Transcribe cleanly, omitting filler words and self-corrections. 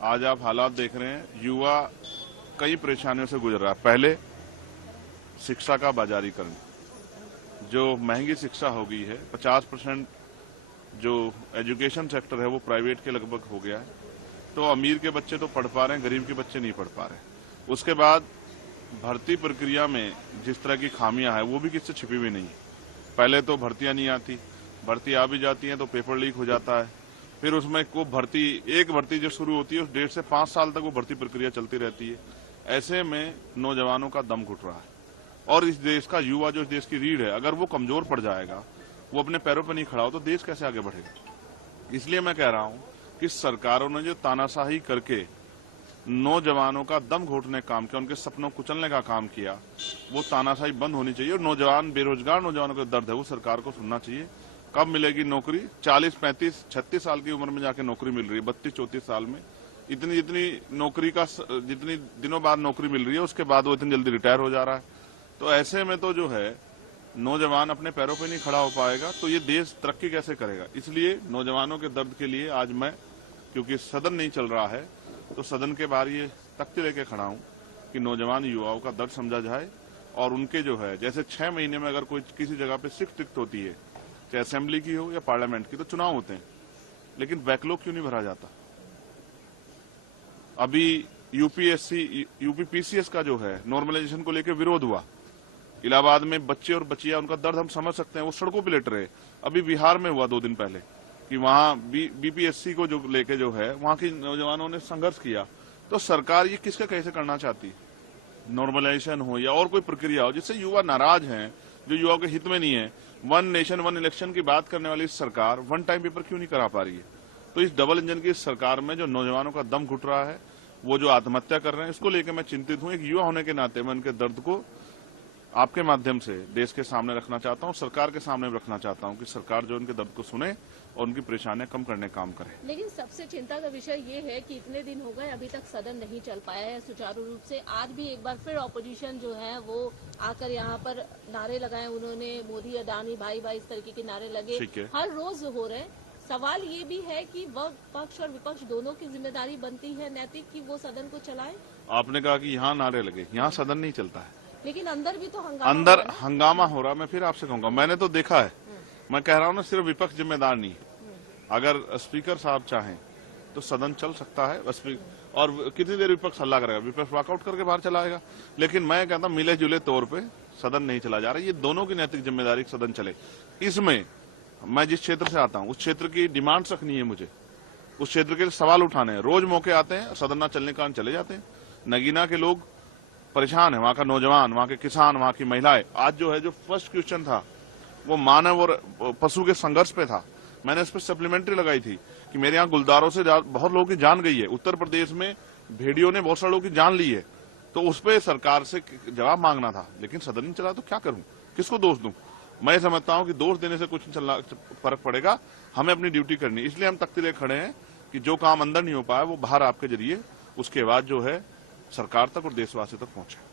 आज आप हालात देख रहे हैं, युवा कई परेशानियों से गुजर रहा है। पहले शिक्षा का बाजारीकरण, जो महंगी शिक्षा हो गई है, 50% जो एजुकेशन सेक्टर है वो प्राइवेट के लगभग हो गया है। तो अमीर के बच्चे तो पढ़ पा रहे हैं, गरीब के बच्चे नहीं पढ़ पा रहे। उसके बाद भर्ती प्रक्रिया में जिस तरह की खामियां हैं वो भी किससे छिपी हुई नहीं है। पहले तो भर्तियां नहीं आती, भर्ती आ भी जाती हैं तो पेपर लीक हो जाता है। फिर उसमें को एक भर्ती जो शुरू होती है उस 1.5 से 5 साल तक वो भर्ती प्रक्रिया चलती रहती है। ऐसे में नौजवानों का दम घुट रहा है और इस देश का युवा, जो इस देश की रीढ़ है, अगर वो कमजोर पड़ जाएगा, वो अपने पैरों पर नहीं खड़ा हो, तो देश कैसे आगे बढ़ेगा। इसलिए मैं कह रहा हूं कि सरकारों ने जो तानाशाही करके नौजवानों का दम घोटने का काम किया, उनके सपनों को कुचलने का काम किया, वो तानाशाही बंद होनी चाहिए। और नौजवान, बेरोजगार नौजवानों का दर्द है वो सरकार को सुनना चाहिए। कब मिलेगी नौकरी? 40, 35, 36 साल की उम्र में जाके नौकरी मिल रही है, 32, 34 साल में। इतनी नौकरी का, जितनी दिनों बाद नौकरी मिल रही है उसके बाद वो इतनी जल्दी रिटायर हो जा रहा है। तो ऐसे में तो जो है नौजवान अपने पैरों पे नहीं खड़ा हो पाएगा तो ये देश तरक्की कैसे करेगा। इसलिए नौजवानों के दर्द के लिए आज मैं, क्योंकि सदन नहीं चल रहा है, तो सदन के बाहर ये तख्ती लेके खड़ा हूं कि नौजवान युवाओं का दर्द समझा जाए और उनके जो है, जैसे 6 महीने में अगर कोई किसी जगह पे सीट रिक्त होती है, चाहे असेंबली की हो या पार्लियामेंट की, तो चुनाव होते हैं, लेकिन बैकलॉग क्यों नहीं भरा जाता। अभी यूपी पीसीएस का जो है नॉर्मलाइजेशन को लेकर विरोध हुआ, इलाहाबाद में बच्चे और बच्चियां, उनका दर्द हम समझ सकते हैं, वो सड़कों पे लेट रहे। अभी बिहार में हुआ 2 दिन पहले कि वहां बीपीएससी को जो लेके जो है वहां के नौजवानों ने संघर्ष किया। तो सरकार ये किसका कैसे करना चाहती है? नॉर्मलाइजेशन हो या और कोई प्रक्रिया हो जिससे युवा नाराज हैं, जो युवाओं के हित में नहीं है। 1 नेशन 1 इलेक्शन की बात करने वाली सरकार 1 टाइम पेपर क्यों नहीं करा पा रही है? तो इस डबल इंजन की सरकार में जो नौजवानों का दम घुट रहा है, वो जो आत्महत्या कर रहे हैं, इसको लेकर मैं चिंतित हूं। एक युवा होने के नाते मैं उनके दर्द को आपके माध्यम से देश के सामने रखना चाहता हूं, सरकार के सामने रखना चाहता हूं कि सरकार जो उनके दर्द को सुने और उनकी परेशानियां कम करने का काम करे। लेकिन सबसे चिंता का विषय ये है कि इतने दिन हो गए, अभी तक सदन नहीं चल पाया है सुचारू रूप से। आज भी एक बार फिर ऑपोजिशन जो है वो आकर यहाँ पर नारे लगाए, उन्होंने मोदी अडानी भाई भाई इस तरीके के नारे लगे, हर रोज हो रहे। सवाल ये भी है कि वह पक्ष और विपक्ष दोनों की जिम्मेदारी बनती है नैतिक कि वो सदन को चलाए। आपने कहा कि यहाँ नारे लगे, यहाँ सदन नहीं चलता है, लेकिन अंदर भी तो हंगामा हो रहा। मैं फिर आपसे कहूंगा, मैंने तो देखा है, मैं कह रहा हूं ना, सिर्फ विपक्ष जिम्मेदार नहीं है। अगर स्पीकर साहब चाहें तो सदन चल सकता है। और कितनी देर विपक्ष हल्ला करेगा? विपक्ष वॉकआउट करके बाहर चला आएगा। लेकिन मैं कहता हूं मिले जुले तौर पे सदन नहीं चला जा रहा। ये दोनों की नैतिक जिम्मेदारी सदन चले। इसमें मैं जिस क्षेत्र से आता हूं उस क्षेत्र की डिमांड्स रखनी है मुझे, उस क्षेत्र के सवाल उठाने हैं। रोज मौके आते हैं, सदन ना चलने के कारण चले जाते हैं। नगीना के लोग परेशान है, वहां का नौजवान, वहां के किसान, वहां की महिलाएं। आज जो है, जो फर्स्ट क्वेश्चन था वो मानव और पशु के संघर्ष पे था। मैंने इस पर सप्लीमेंट्री लगाई थी कि मेरे यहाँ गुलदारों से बहुत लोगों की जान गई है। उत्तर प्रदेश में भेड़ियों ने बहुत सारे लोगों की जान ली है। तो उस पर सरकार से जवाब मांगना था, लेकिन सदन नहीं चला। तो क्या करूं, किसको दोष दूं? मैं समझता हूं कि दोष देने से कुछ फर्क पड़ेगा, हमें अपनी ड्यूटी करनी। इसलिए हम तख्ती ले खड़े हैं कि जो काम अंदर नहीं हो पाया वो बाहर आपके जरिए उसके बाद जो है सरकार तक और देशवासी तक पहुंचे।